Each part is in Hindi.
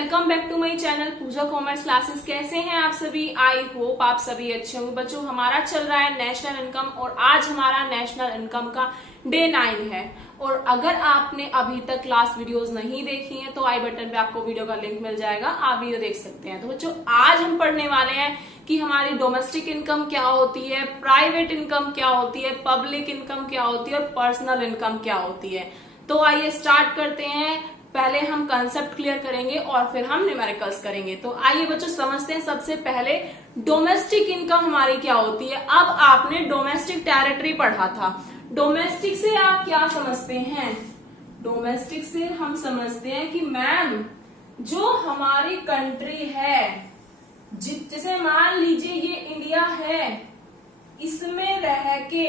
Welcome back to my channel Pooja commerce classes. कैसे हैं आप सभी? आई होप आप सभी अच्छे होंगे। बच्चों, हमारा चल रहा है नेशनल इनकम और आज हमारा नेशनल इनकम का डे 9 है। और अगर आपने अभी तक क्लास वीडियोस नहीं देखी हैं तो आई बटन पे आपको वीडियो का लिंक मिल जाएगा, आप वीडियो देख सकते हैं। तो बच्चों, आज हम पढ़ने वाले हैं कि हमारी डोमेस्टिक इनकम क्या होती है, प्राइवेट इनकम क्या होती है, पब्लिक इनकम क्या होती है और पर्सनल इनकम क्या होती है। तो आइए स्टार्ट करते हैं। पहले हम कंसेप्ट क्लियर करेंगे और फिर हम न्यूमेरिकल्स करेंगे। तो आइए बच्चों समझते हैं सबसे पहले डोमेस्टिक इनकम हमारी क्या होती है। अब आपने डोमेस्टिक टेरिटरी पढ़ा था। डोमेस्टिक से आप क्या समझते हैं? डोमेस्टिक से हम समझते हैं कि मैम जो हमारी कंट्री है, जैसे मान लीजिए ये इंडिया है, इसमें रह के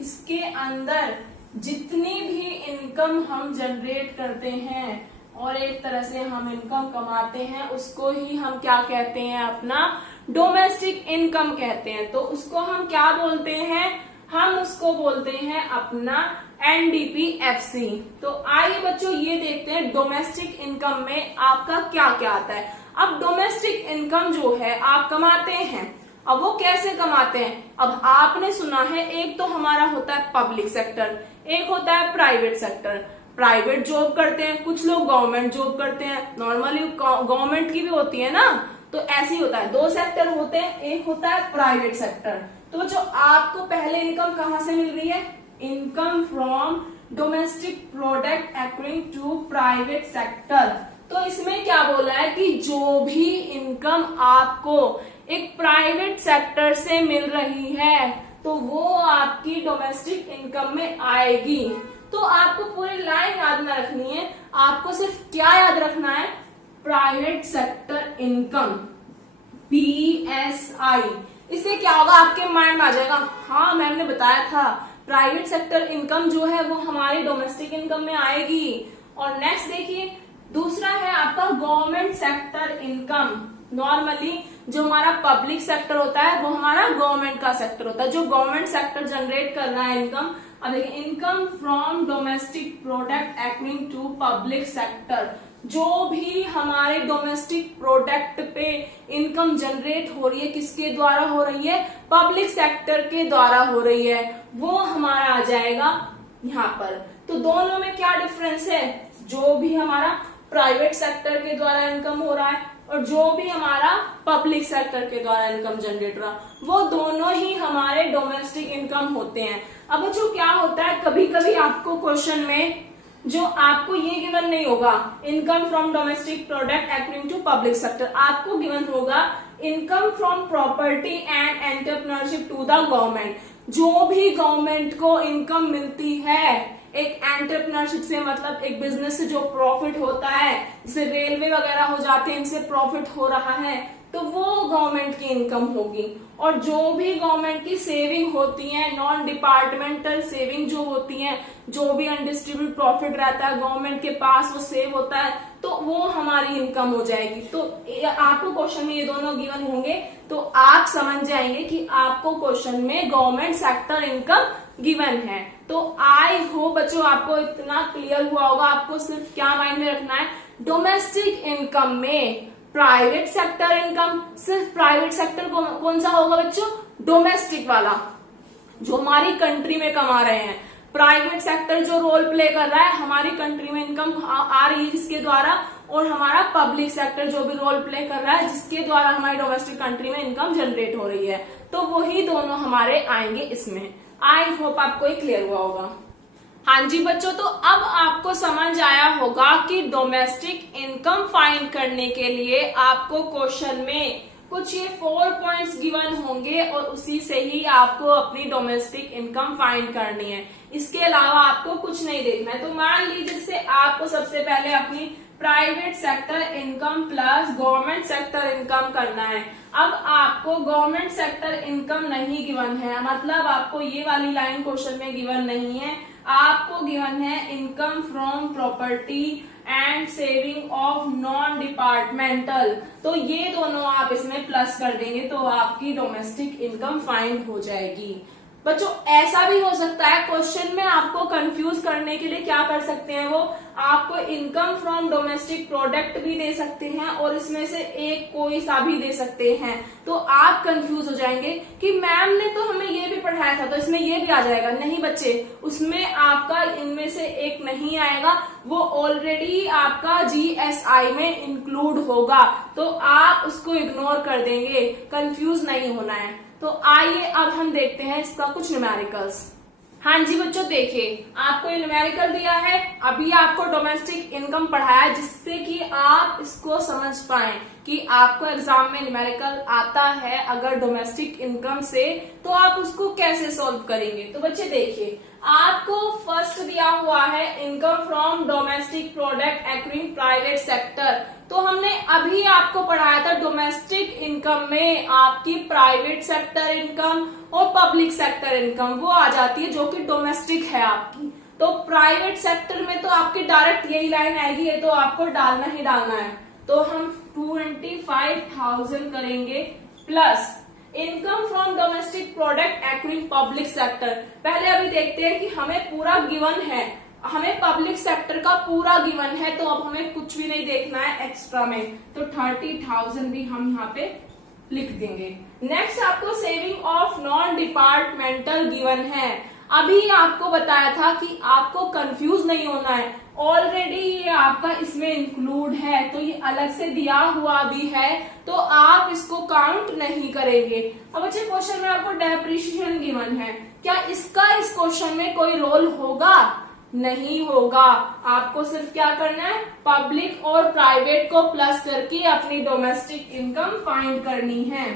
इसके अंदर जितनी भी इनकम हम जनरेट करते हैं और एक तरह से हम इनकम कमाते हैं, उसको ही हम क्या कहते हैं? अपना डोमेस्टिक इनकम कहते हैं। तो उसको हम क्या बोलते हैं? हम उसको बोलते हैं अपना एनडीपीएफसी। तो आइए बच्चों ये देखते हैं डोमेस्टिक इनकम में आपका क्या क्या आता है। अब डोमेस्टिक इनकम जो है आप कमाते हैं, अब वो कैसे कमाते हैं? अब आपने सुना है एक तो हमारा होता है पब्लिक सेक्टर, एक होता है प्राइवेट सेक्टर। प्राइवेट जॉब करते हैं, कुछ लोग गवर्नमेंट जॉब करते हैं, नॉर्मली गवर्नमेंट की भी होती है ना। तो ऐसे ही होता है, दो सेक्टर होते हैं, एक होता है प्राइवेट सेक्टर। तो जो आपको पहले इनकम कहां से मिल रही है? Income from domestic product according to private sector. तो इसमें क्या बोला है कि जो भी इनकम आपको एक प्राइवेट सेक्टर से मिल रही है तो वो आपकी डोमेस्टिक इनकम में आएगी। तो आपको पूरी लाइन याद ना रखनी है, आपको सिर्फ क्या याद रखना है? Private sector income, PSI। इससे क्या होगा? आपके माइंड में आ जाएगा, हाँ मैम ने बताया था प्राइवेट सेक्टर इनकम जो है वो हमारी डोमेस्टिक इनकम में आएगी। और नेक्स्ट देखिए, दूसरा है आपका गवर्नमेंट सेक्टर इनकम। नॉर्मली जो हमारा पब्लिक सेक्टर होता है वो हमारा गवर्नमेंट का सेक्टर होता है, जो गवर्नमेंट सेक्टर जनरेट कर रहा है इनकम। अब देखिए, income from domestic product according to public sector. जो भी हमारे डोमेस्टिक प्रोडक्ट पे इनकम जनरेट हो रही है, किसके द्वारा हो रही है? पब्लिक सेक्टर के द्वारा हो रही है, वो हमारा आ जाएगा यहाँ पर। तो दोनों में क्या डिफरेंस है? जो भी हमारा प्राइवेट सेक्टर के द्वारा इनकम हो रहा है और जो भी हमारा पब्लिक सेक्टर के द्वारा इनकम जनरेट हो रहा है, वो दोनों ही हमारे डोमेस्टिक इनकम होते हैं। अब बच्चों क्या होता है, कभी कभी आपको क्वेश्चन में जो आपको ये गिवन नहीं होगा income from domestic product according to public sector, आपको गिवन होगा income from property and entrepreneurship to the government. जो भी गवर्नमेंट को इनकम मिलती है एक एंटरप्रेन्योरशिप से, मतलब एक बिजनेस से जो प्रॉफिट होता है, जैसे रेलवे वगैरह हो जाते हैं, इनसे प्रॉफिट हो रहा है, तो वो गवर्नमेंट की इनकम होगी। और जो भी गवर्नमेंट की सेविंग होती है, नॉन डिपार्टमेंटल सेविंग जो होती है, जो भी अनडिस्ट्रीब्यूट प्रॉफिट रहता है गवर्नमेंट के पास वो सेव होता है, तो वो हमारी इनकम हो जाएगी। तो आपको क्वेश्चन में ये दोनों गिवन होंगे तो आप समझ जाएंगे कि आपको क्वेश्चन में गवर्नमेंट सेक्टर इनकम गिवन है। तो आई होप बच्चों आपको इतना क्लियर हुआ होगा। आपको सिर्फ क्या माइंड में रखना है? डोमेस्टिक इनकम में प्राइवेट सेक्टर इनकम, सिर्फ प्राइवेट सेक्टर कौन सा होगा बच्चों? डोमेस्टिक वाला, जो हमारी कंट्री में कमा रहे हैं। प्राइवेट सेक्टर जो रोल प्ले कर रहा है हमारी कंट्री में इनकम आ रही है जिसके द्वारा, और हमारा पब्लिक सेक्टर जो भी रोल प्ले कर रहा है जिसके द्वारा हमारी डोमेस्टिक कंट्री में इनकम जनरेट हो रही है। तो वही दोनों हमारे आएंगे इसमें। आई होप आपको ये क्लियर हुआ होगा। हाँ जी बच्चों, तो अब आपको समझ आया होगा कि डोमेस्टिक इनकम फाइंड करने के लिए आपको क्वेश्चन में कुछ ये 4 पॉइंट्स गिवन होंगे और उसी से ही आपको अपनी डोमेस्टिक इनकम फाइंड करनी है। इसके अलावा आपको कुछ नहीं देखना है। तो मान लीजिए जैसे आपको सबसे पहले अपनी private sector income plus government sector income करना है। अब आपको गवर्नमेंट सेक्टर इनकम नहीं गिवन है, मतलब आपको ये वाली लाइन क्वेश्चन में गिवन नहीं है। आपको गिवन है income from property and saving of non departmental. तो ये दोनों आप इसमें प्लस कर देंगे तो आपकी डोमेस्टिक इनकम फाइंड हो जाएगी। बच्चों ऐसा भी हो सकता है क्वेश्चन में आपको कंफ्यूज करने के लिए क्या कर सकते हैं, वो आपको इनकम फ्रॉम डोमेस्टिक प्रोडक्ट भी दे सकते हैं और इसमें से एक कोई सा भी दे सकते हैं। तो आप कंफ्यूज हो जाएंगे कि मैम ने तो हमें ये भी पढ़ाया था तो इसमें ये भी आ जाएगा। नहीं बच्चे, उसमें आपका इनमें से एक नहीं आएगा, वो ऑलरेडी आपका GSI में इंक्लूड होगा, तो आप उसको इग्नोर कर देंगे, कंफ्यूज नहीं होना है। तो आइए अब हम देखते हैं इसका कुछ न्यूमेरिकल्स। हाँ जी बच्चों, देखिए आपको ये न्यूमेरिकल दिया है, अभी आपको डोमेस्टिक इनकम पढ़ाया जिससे कि आप इसको समझ पाए कि आपको एग्जाम में न्यूमेरिकल आता है अगर डोमेस्टिक इनकम से, तो आप उसको कैसे सॉल्व करेंगे। तो बच्चे देखिए, आपको फर्स्ट दिया हुआ है income from domestic product acquiring private sector. तो हमने अभी आपको पढ़ाया था डोमेस्टिक इनकम में आपकी प्राइवेट सेक्टर इनकम और पब्लिक सेक्टर इनकम वो आ जाती है जो कि डोमेस्टिक है आपकी। तो प्राइवेट सेक्टर में तो आपकी डायरेक्ट यही लाइन आएगी, ये तो आपको डालना ही डालना है। तो हम 25,000 करेंगे plus income from domestic product acquiring public sector. पहले अभी देखते हैं कि हमें पूरा गिवन है, हमें पब्लिक सेक्टर का पूरा गिवन है, तो अब हमें कुछ भी नहीं देखना है एक्स्ट्रा में, तो 30,000 भी हम यहाँ पे लिख देंगे। नेक्स्ट आपको saving of non departmental given है। अभी आपको बताया था कि आपको कंफ्यूज नहीं होना है, ऑलरेडी ये आपका इसमें इंक्लूड है, तो ये अलग से दिया हुआ भी है, तो आप इसको काउंट नहीं करेंगे। अब बच्चे क्वेश्चन में आपको डेप्रिसिएशन गिवन है, क्या इसका इस क्वेश्चन में कोई रोल होगा? नहीं होगा। आपको सिर्फ क्या करना है, पब्लिक और प्राइवेट को प्लस करके अपनी डोमेस्टिक इनकम फाइंड करनी है।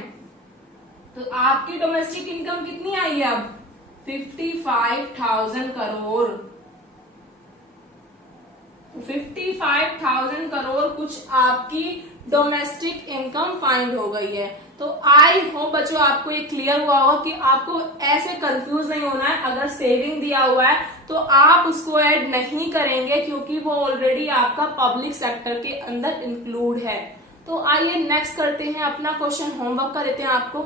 तो आपकी डोमेस्टिक इनकम कितनी आई है अब? 55,000 करोड़। 55,000 करोड़ कुछ आपकी डोमेस्टिक इनकम फाइंड हो गई है। तो आई होप बच्चों आपको ये क्लियर हुआ होगा कि आपको ऐसे कंफ्यूज नहीं होना है। अगर सेविंग दिया हुआ है तो आप उसको ऐड नहीं करेंगे क्योंकि वो ऑलरेडी आपका पब्लिक सेक्टर के अंदर इंक्लूड है। तो आइए नेक्स्ट करते हैं अपना क्वेश्चन, होमवर्क का देते हैं आपको।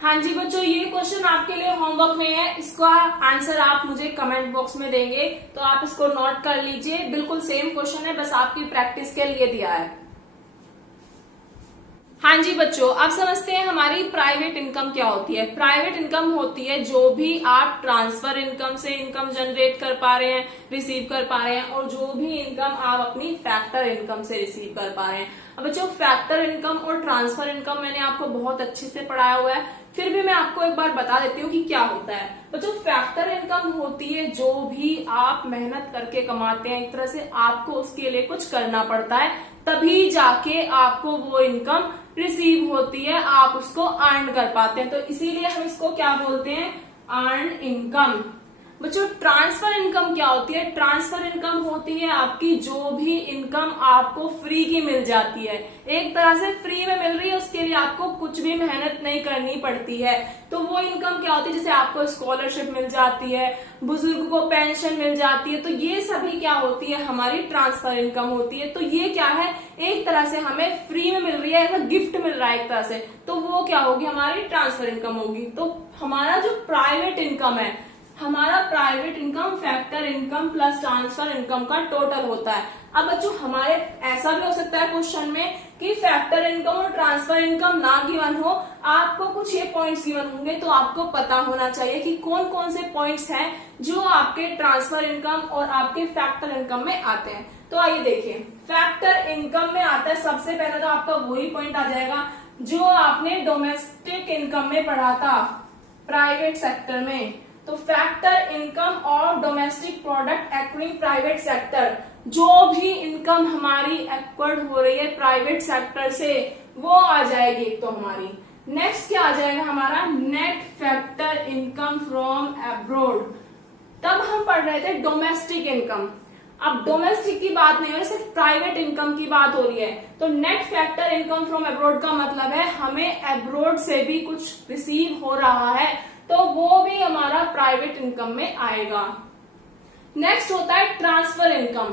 हाँ जी बच्चों, ये क्वेश्चन आपके लिए होमवर्क में है, इसका आंसर आप मुझे कमेंट बॉक्स में देंगे, तो आप इसको नोट कर लीजिए। बिल्कुल सेम क्वेश्चन है, बस आपकी प्रैक्टिस के लिए दिया है। हाँ जी बच्चों, अब समझते हैं हमारी प्राइवेट इनकम क्या होती है। प्राइवेट इनकम होती है जो भी आप ट्रांसफर इनकम से इनकम जनरेट कर पा रहे हैं, रिसीव कर पा रहे हैं, और जो भी इनकम आप अपनी फैक्टर इनकम से रिसीव कर पा रहे हैं। अब बच्चों फैक्टर इनकम और ट्रांसफर इनकम मैंने आपको बहुत अच्छे से पढ़ाया हुआ है, फिर भी मैं आपको एक बार बता देती हूँ कि क्या होता है। बच्चों फैक्टर इनकम होती है जो भी आप मेहनत करके कमाते हैं, एक तरह से आपको उसके लिए कुछ करना पड़ता है, तभी जाके आपको वो इनकम रिसीव होती है, आप उसको अर्न कर पाते हैं। तो इसीलिए हम इसको क्या बोलते हैं, अर्न इनकम। बच्चों ट्रांसफर इनकम क्या होती है? ट्रांसफर इनकम होती है आपकी जो भी इनकम आपको फ्री की मिल जाती है, एक तरह से फ्री में मिल रही है, उसके लिए आपको कुछ भी मेहनत नहीं करनी पड़ती है। तो वो इनकम क्या होती है, जैसे आपको स्कॉलरशिप मिल जाती है, बुजुर्ग को पेंशन मिल जाती है, तो ये सभी क्या होती है, हमारी ट्रांसफर इनकम होती है। तो ये क्या है, एक तरह से हमें फ्री में मिल रही है, ऐसा गिफ्ट मिल रहा है एक तरह से, तो वो क्या होगी, हमारी ट्रांसफर इनकम होगी। तो हमारा जो प्राइवेट इनकम है, हमारा private income factor income plus transfer income का टोटल होता है। अब बच्चों हमारे ऐसा भी हो सकता है क्वेश्चन में कि फैक्टर इनकम और ट्रांसफर इनकम ना गिवन हो, आपको कुछ ये पॉइंट्स गिवन होंगे, तो आपको पता होना चाहिए कि कौन कौन से पॉइंट्स हैं जो आपके ट्रांसफर इनकम और आपके फैक्टर इनकम में आते हैं। तो आइए देखिए, फैक्टर इनकम में आता है सबसे पहले तो आपका वही पॉइंट आ जाएगा जो आपने डोमेस्टिक इनकम में पढ़ा था प्राइवेट सेक्टर में। तो फैक्टर इनकम और domestic product acquiring private sector, जो भी इनकम हमारी एक्वायर्ड हो रही है प्राइवेट सेक्टर से, वो आ जाएगी एक तो हमारी। नेक्स्ट क्या आ जाएगा हमारा, net factor income from abroad. तब हम पढ़ रहे थे डोमेस्टिक इनकम, अब डोमेस्टिक की बात नहीं हो रही, सिर्फ प्राइवेट इनकम की बात हो रही है। तो net factor income from abroad का मतलब है हमें अब्रॉड से भी कुछ रिसीव हो रहा है, तो वो भी हमारा प्राइवेट इनकम में आएगा। नेक्स्ट होता है ट्रांसफर इनकम।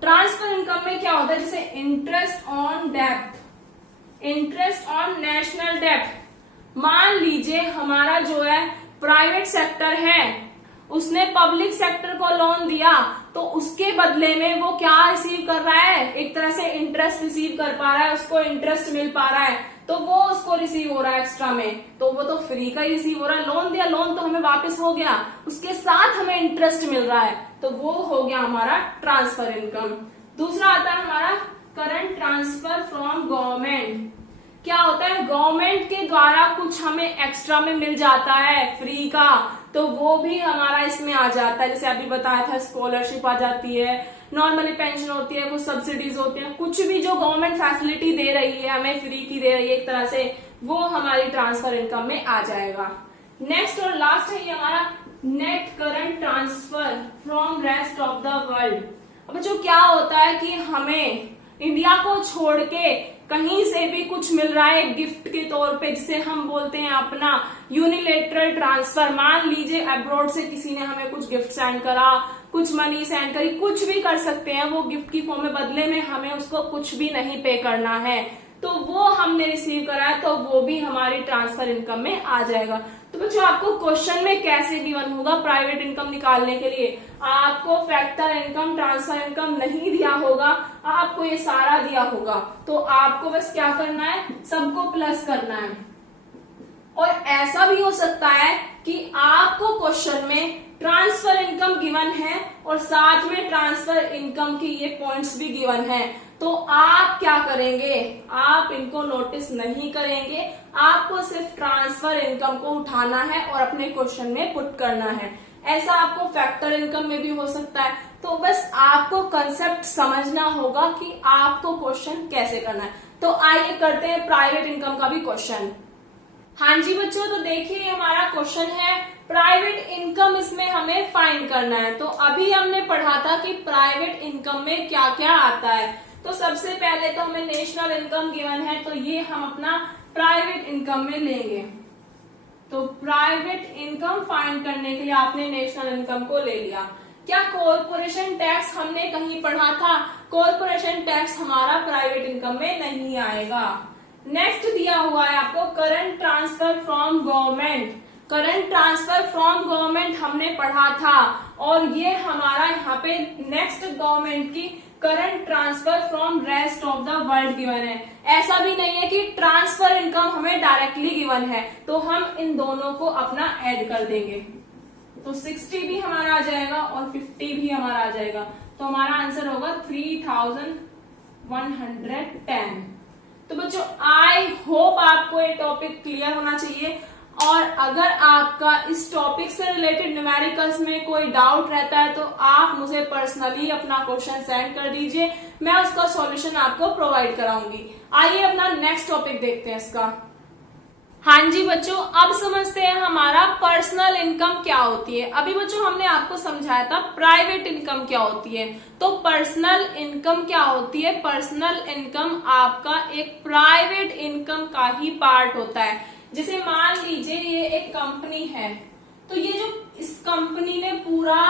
ट्रांसफर इनकम में क्या होता है, जैसे इंटरेस्ट ऑन डेब्ट, इंटरेस्ट ऑन नेशनल डेब्ट। मान लीजिए हमारा जो है प्राइवेट सेक्टर है, उसने पब्लिक सेक्टर को लोन दिया, तो उसके बदले में वो क्या रिसीव कर रहा है, एक तरह से इंटरेस्ट रिसीव कर पा रहा है, उसको इंटरेस्ट मिल पा रहा है, तो वो उसको रिसीव हो रहा है एक्स्ट्रा में, तो वो तो फ्री का ही रिसीव हो रहा है। लोन दिया, लोन तो हमें वापस हो गया, उसके साथ हमें इंटरेस्ट मिल रहा है, तो वो हो गया हमारा ट्रांसफर इनकम। दूसरा आता है हमारा करंट ट्रांसफर फ्रॉम गवर्नमेंट। क्या होता है, गवर्नमेंट के द्वारा कुछ हमें एक्स्ट्रा में मिल जाता है फ्री का, तो वो भी हमारा इसमें आ जाता है। जैसे अभी बताया था, स्कॉलरशिप आ जाती है, नॉर्मली पेंशन होती है, कुछ सब्सिडीज होती है, कुछ भी जो गवर्नमेंट फैसिलिटी दे रही है हमें, फ्री की दे रही है एक तरह से, वो हमारी ट्रांसफर इनकम में आ जाएगा। नेक्स्ट और लास्ट है ये हमारा net current transfer from rest of the world. अब जो क्या होता है कि हमें इंडिया को छोड़ के कहीं से भी कुछ मिल रहा है गिफ्ट के तौर पे, जिसे हम बोलते हैं अपना यूनिलेटरल ट्रांसफर। मान लीजिए अब्रॉड से किसी ने हमें कुछ गिफ्ट सेंड करा, कुछ मनी सेंड करी, कुछ भी कर सकते हैं वो गिफ्ट की फॉर्म में, बदले में हमें उसको कुछ भी नहीं पे करना है, तो वो हमने रिसीव करा है, तो वो भी हमारी ट्रांसफर इनकम में आ जाएगा। तो बच्चों आपको क्वेश्चन में कैसे गिवन होगा प्राइवेट इनकम निकालने के लिए, आपको फैक्टर इनकम, ट्रांसफर इनकम नहीं दिया होगा, आपको ये सारा दिया होगा, तो आपको बस क्या करना है, सबको प्लस करना है। और ऐसा भी हो सकता है कि आपको क्वेश्चन में ट्रांसफर इनकम गिवन है और साथ में ट्रांसफर इनकम की ये पॉइंट्स भी गिवन है, तो आप क्या करेंगे, आप इनको नोटिस नहीं करेंगे, आपको सिर्फ ट्रांसफर इनकम को उठाना है और अपने क्वेश्चन में पुट करना है। ऐसा आपको फैक्टर इनकम में भी हो सकता है, तो बस आपको कंसेप्ट समझना होगा कि आपको क्वेश्चन कैसे करना है। तो आइए करते हैं प्राइवेट इनकम का भी क्वेश्चन। हाँ जी बच्चों, तो देखिए हमारा क्वेश्चन है प्राइवेट इनकम, इसमें हमें फाइंड करना है। तो अभी हमने पढ़ा था कि प्राइवेट इनकम में क्या क्या आता है। तो सबसे पहले तो हमें नेशनल इनकम गिवन है, तो ये हम अपना प्राइवेट इनकम में लेंगे। तो प्राइवेट इनकम फाइंड करने के लिए आपने नेशनल इनकम को ले लिया। क्या कॉर्पोरेशन टैक्स हमने कहीं पढ़ा था, कॉर्पोरेशन टैक्स हमारा प्राइवेट इनकम में नहीं आएगा। नेक्स्ट दिया हुआ है आपको current transfer from government. Current transfer from government हमने पढ़ा था, और ये हमारा यहाँ पे नेक्स्ट गवर्नमेंट की current transfer from rest of the world given है। ऐसा भी नहीं है कि ट्रांसफर इनकम हमें डायरेक्टली गिवन है, तो हम इन दोनों को अपना ऐड कर देंगे, तो 60 भी हमारा आ जाएगा और 50 भी हमारा आ जाएगा, तो हमारा आंसर होगा 3110। तो बच्चों आई होप आपको ये टॉपिक क्लियर होना चाहिए, और अगर आपका इस टॉपिक से रिलेटेड न्यूमेरिकल्स में कोई डाउट रहता है तो आप मुझे पर्सनली अपना क्वेश्चन सेंड कर दीजिए, मैं उसका सॉल्यूशन आपको प्रोवाइड कराऊंगी। आइए अपना नेक्स्ट टॉपिक देखते हैं इसका। हाँ जी बच्चों, अब समझते हैं हमारा पर्सनल इनकम क्या होती है। अभी बच्चों हमने आपको समझाया था प्राइवेट इनकम क्या होती है, तो पर्सनल इनकम क्या होती है। पर्सनल इनकम आपका एक प्राइवेट इनकम का ही पार्ट होता है। जैसे मान लीजिए ये एक कंपनी है, तो ये जो इस कंपनी ने पूरा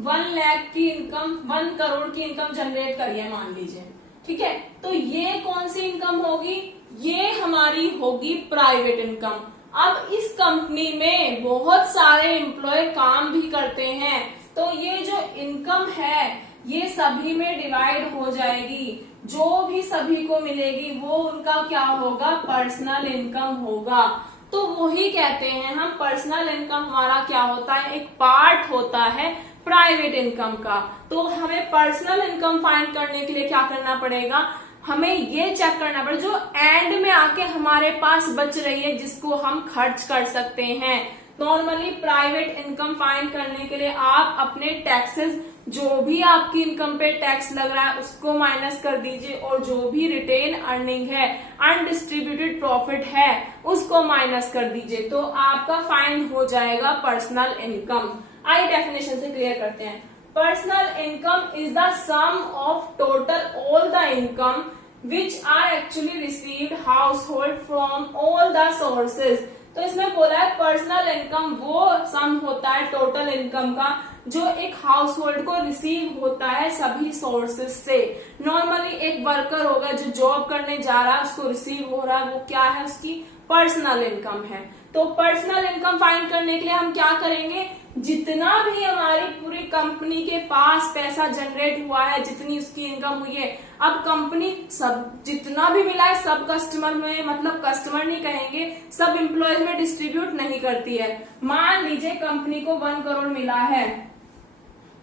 1 लाख की इनकम, 1 करोड़ की इनकम जनरेट करी है मान लीजिए, ठीक है, तो ये कौन सी इनकम होगी, ये हमारी होगी प्राइवेट इनकम। अब इस कंपनी में बहुत सारे एम्प्लॉय काम भी करते हैं, तो ये जो इनकम है ये सभी में डिवाइड हो जाएगी, जो भी सभी को मिलेगी वो उनका क्या होगा, पर्सनल इनकम होगा। तो वही कहते हैं हम, पर्सनल इनकम हमारा क्या होता है, एक पार्ट होता है प्राइवेट इनकम का। तो हमें पर्सनल इनकम फाइंड करने के लिए क्या करना पड़ेगा, हमें ये चेक करना पड़ेगा जो एंड में आके हमारे पास बच रही है, जिसको हम खर्च कर सकते हैं। नॉर्मली प्राइवेट इनकम फाइंड करने के लिए आप अपने टैक्सेस, जो भी आपकी इनकम पे टैक्स लग रहा है उसको माइनस कर दीजिए, और जो भी रिटेन अर्निंग है, अनडिस्ट्रीब्यूटेड प्रॉफिट है, उसको माइनस कर दीजिए, तो आपका फाइंड हो जाएगा पर्सनल इनकम। आइए डेफिनेशन से क्लियर करते हैं। Personal income is the sum of total all the income which are actually received household from all the sources। तो इसमें बोला है पर्सनल इनकम वो सम होता है टोटल इनकम का जो एक हाउस होल्ड को रिसीव होता है सभी सोर्सेज से। नॉर्मली एक वर्कर होगा जो जॉब करने जा रहा है, उसको रिसीव हो रहा है, वो क्या है, उसकी पर्सनल इनकम है। तो पर्सनल इनकम फाइंड करने के लिए हम क्या करेंगे, जितना भी हमारी पूरी कंपनी के पास पैसा जनरेट हुआ है, जितनी उसकी इनकम हुई है, अब कंपनी सब जितना भी मिला है सब कस्टमर में, मतलब कस्टमर नहीं कहेंगे, सब एम्प्लॉयज में डिस्ट्रीब्यूट नहीं करती है। मान लीजिए कंपनी को 1 करोड़ मिला है,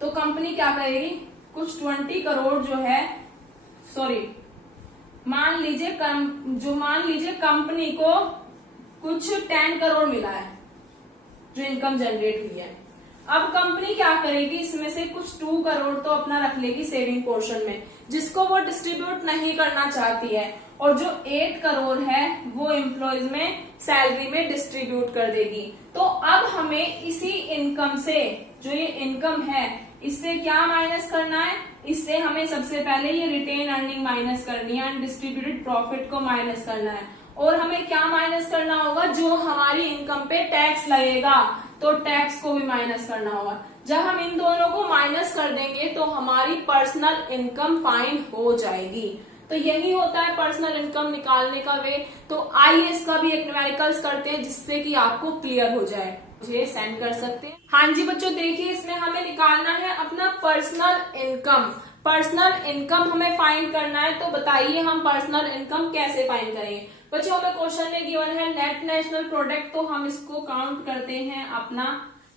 तो कंपनी क्या करेगी, कुछ 20 करोड़ जो है, सॉरी मान लीजिए कंपनी को कुछ 10 करोड़ मिला है जो इनकम जनरेट हुई है। अब कंपनी क्या करेगी, इसमें से कुछ 2 करोड़ तो अपना रख लेगी सेविंग पोर्शन में, जिसको वो डिस्ट्रीब्यूट नहीं करना चाहती है, और जो 8 करोड़ है वो एम्प्लॉयज में सैलरी में डिस्ट्रीब्यूट कर देगी। तो अब हमें इसी इनकम से, जो ये इनकम है, इससे क्या माइनस करना है, इससे हमें सबसे पहले ये रिटेन अर्निंग माइनस करनी है, अनडिस्ट्रीब्यूटेड प्रॉफिट को माइनस करना है, और हमें क्या माइनस करना होगा, जो हमारी इनकम पे टैक्स लगेगा, तो टैक्स को भी माइनस करना होगा। जब हम इन दोनों को माइनस कर देंगे तो हमारी पर्सनल इनकम फाइंड हो जाएगी। तो यही होता है पर्सनल इनकम निकालने का वे। तो आइए इसका भी एक न्यूमेरिकल्स करते हैं जिससे कि आपको क्लियर हो जाए, मुझे सेंड कर सकते हैं। हाँ जी बच्चों, देखिए इसमें हमें निकालना है अपना पर्सनल इनकम। पर्सनल इनकम हमें फाइंड करना है, तो बताइए हम पर्सनल इनकम कैसे फाइंड करेंगे। बच्चों हमें क्वेश्चन में गिवन है नेट नेशनल प्रोडक्ट, तो हम इसको काउंट करते हैं अपना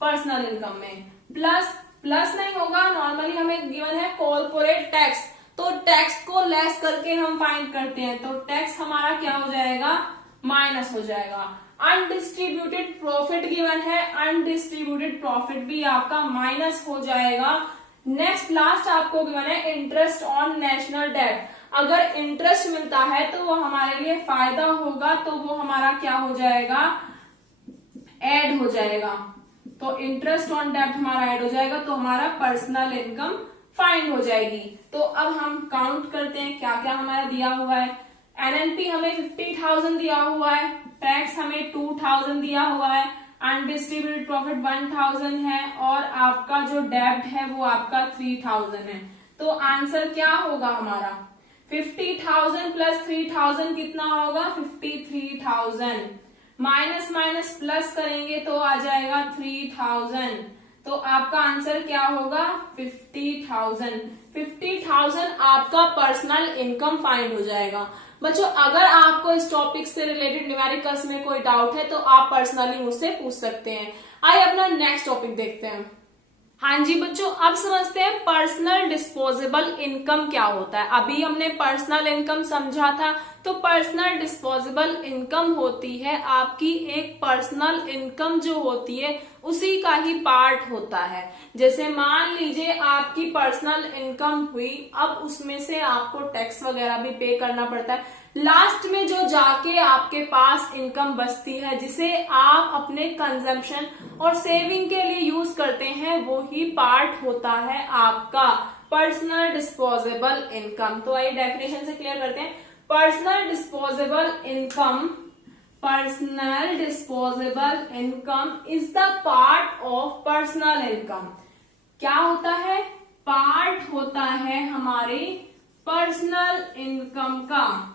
पर्सनल इनकम में। प्लस नहीं होगा, नॉर्मली हमें गिवन है कॉर्पोरेट टैक्स, तो टैक्स को लेस करके हम फाइंड करते हैं, तो टैक्स हमारा क्या हो जाएगा, माइनस हो जाएगा। अनडिस्ट्रीब्यूटेड प्रॉफिट गिवन है, अनडिस्ट्रीब्यूटेड प्रॉफिट भी आपका माइनस हो जाएगा। नेक्स्ट लास्ट आपको गिवन है इंटरेस्ट ऑन नेशनल डेट। अगर इंटरेस्ट मिलता है तो वो हमारे लिए फायदा होगा, तो वो हमारा क्या हो जाएगा, ऐड हो जाएगा। तो इंटरेस्ट ऑन डेट हमारा ऐड हो जाएगा, तो हमारा पर्सनल इनकम फाइंड हो जाएगी। तो अब हम काउंट करते हैं क्या क्या हमारा दिया हुआ है। एनएनपी हमें 50,000 दिया हुआ है, टैक्स हमें 2,000 दिया हुआ है, अनडिस्ट्रीब्यूटेड प्रॉफिट 1,000 है, और आपका जो डेब्ट है वो आपका 3,000 है। तो आंसर क्या होगा हमारा, 50,000 प्लस 3,000 कितना होगा, 53,000। माइनस माइनस प्लस करेंगे तो आ जाएगा 3,000। तो आपका आंसर क्या होगा, 50,000। 50,000 आपका पर्सनल इनकम फाइंड हो जाएगा। बच्चों अगर आपको इस टॉपिक से रिलेटेड न्यूमेरिकल्स में कोई डाउट है तो आप पर्सनली मुझसे पूछ सकते हैं। आइए अपना नेक्स्ट टॉपिक देखते हैं। हाँ जी बच्चों, अब समझते हैं पर्सनल डिस्पोजेबल इनकम क्या होता है। अभी हमने पर्सनल इनकम समझा था, तो पर्सनल डिस्पोजेबल इनकम होती है आपकी एक पर्सनल इनकम जो होती है उसी का ही पार्ट होता है। जैसे मान लीजिए आपकी पर्सनल इनकम हुई, अब उसमें से आपको टैक्स वगैरह भी पे करना पड़ता है। लास्ट में जो जाके आपके पास इनकम बचती है जिसे आप अपने कंजम्पशन और सेविंग के लिए यूज करते हैं, वो ही पार्ट होता है आपका पर्सनल डिस्पोजेबल इनकम। तो आइए डेफिनेशन से क्लियर करते हैं। Personal disposable income is the part of personal income. क्या होता है, पार्ट होता है हमारे पर्सनल इनकम का,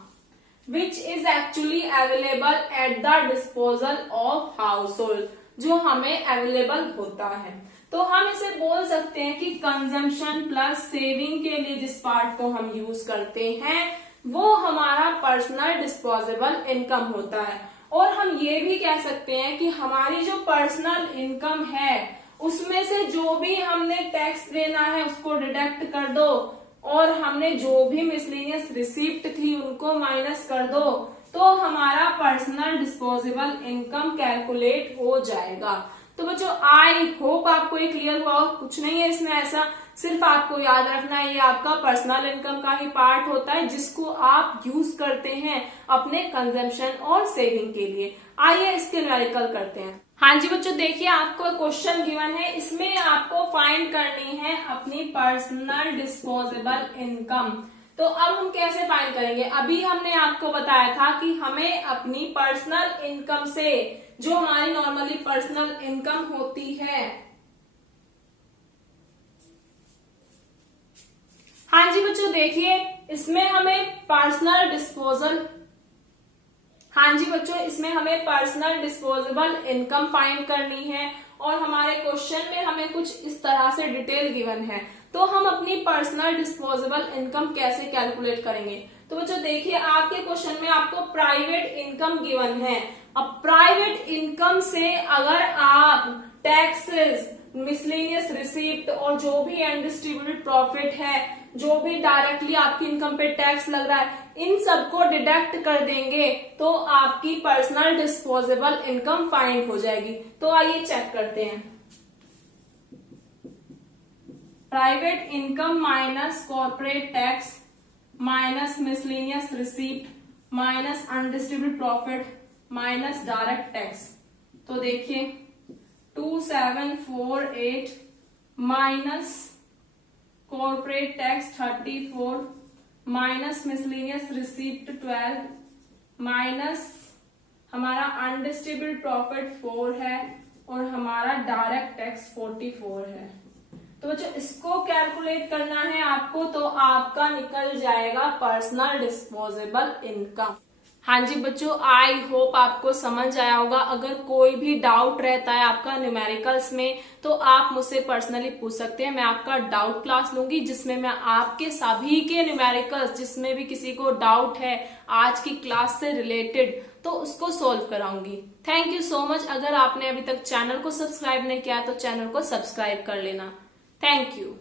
which is actually available at the disposal of household, जो हमें अवेलेबल होता है। तो हम इसे बोल सकते हैं कि कंजम्पशन प्लस सेविंग के लिए जिस पार्ट को हम यूज करते हैं वो हमारा पर्सनल डिस्पोजेबल इनकम होता है। और हम ये भी कह सकते हैं कि हमारी जो पर्सनल इनकम है उसमें से जो भी हमने टैक्स देना है उसको डिडक्ट कर दो, और हमने जो भी मिसलेनियस रिसीप्ट थी उनको माइनस कर दो, तो हमारा पर्सनल डिस्पोजेबल इनकम कैलकुलेट हो जाएगा। तो बच्चों आई होप आपको ये क्लियर हुआ हो। कुछ नहीं है इसमें ऐसा, सिर्फ आपको याद रखना है ये आपका पर्सनल इनकम का ही पार्ट होता है जिसको आप यूज करते हैं अपने कंजम्पशन और सेविंग के लिए। आइए इसके न्यूमेरिकल करते हैं। हाँ जी बच्चों, देखिए आपको क्वेश्चन गिवन है, इसमें आपको फाइंड करनी है अपनी पर्सनल डिस्पोजेबल इनकम। तो अब हम कैसे फाइंड करेंगे, अभी हमने आपको बताया था कि हमें अपनी पर्सनल इनकम से, जो हमारी नॉर्मली पर्सनल इनकम होती है, हाँ जी बच्चों देखिए इसमें हमें पर्सनल डिस्पोजल हाँ जी बच्चों, इसमें हमें पर्सनल डिस्पोजेबल इनकम फाइंड करनी है और हमारे क्वेश्चन में हमें कुछ इस तरह से डिटेल गिवन है। तो हम अपनी पर्सनल डिस्पोजेबल इनकम कैसे कैलकुलेट करेंगे? तो बच्चों देखिए, आपके क्वेश्चन में आपको प्राइवेट इनकम गिवन है। अब प्राइवेट इनकम से अगर आप टैक्सेस, मिसलेनियस रिसीप्ट और जो भी अनडिस्ट्रीब्यूटेड प्रॉफिट है, जो भी डायरेक्टली आपकी इनकम पे टैक्स लग रहा है, इन सबको डिडक्ट कर देंगे तो आपकी पर्सनल डिस्पोजेबल इनकम फाइंड हो जाएगी। तो आइए चेक करते हैं। Private income minus corporate tax minus miscellaneous receipt minus undistributed profit minus direct tax. तो देखिए 2748 minus corporate tax 34 minus miscellaneous receipt 12 minus हमारा अनडिस्ट्रीब्यूटेड प्रॉफिट 4 है और हमारा डायरेक्ट टैक्स 44 है। तो बच्चों इसको कैलकुलेट करना है आपको, तो आपका निकल जाएगा पर्सनल डिस्पोजेबल इनकम। हाँ जी बच्चों, आई होप आपको समझ आया होगा। अगर कोई भी डाउट रहता है आपका न्यूमेरिकल्स में तो आप मुझसे पर्सनली पूछ सकते हैं। मैं आपका डाउट क्लास लूंगी जिसमें मैं आपके सभी के न्यूमेरिकल्स, जिसमें भी किसी को डाउट है आज की क्लास से रिलेटेड, तो उसको सोल्व कराऊंगी। Thank you so much. अगर आपने अभी तक चैनल को सब्सक्राइब नहीं किया तो चैनल को सब्सक्राइब कर लेना। Thank you.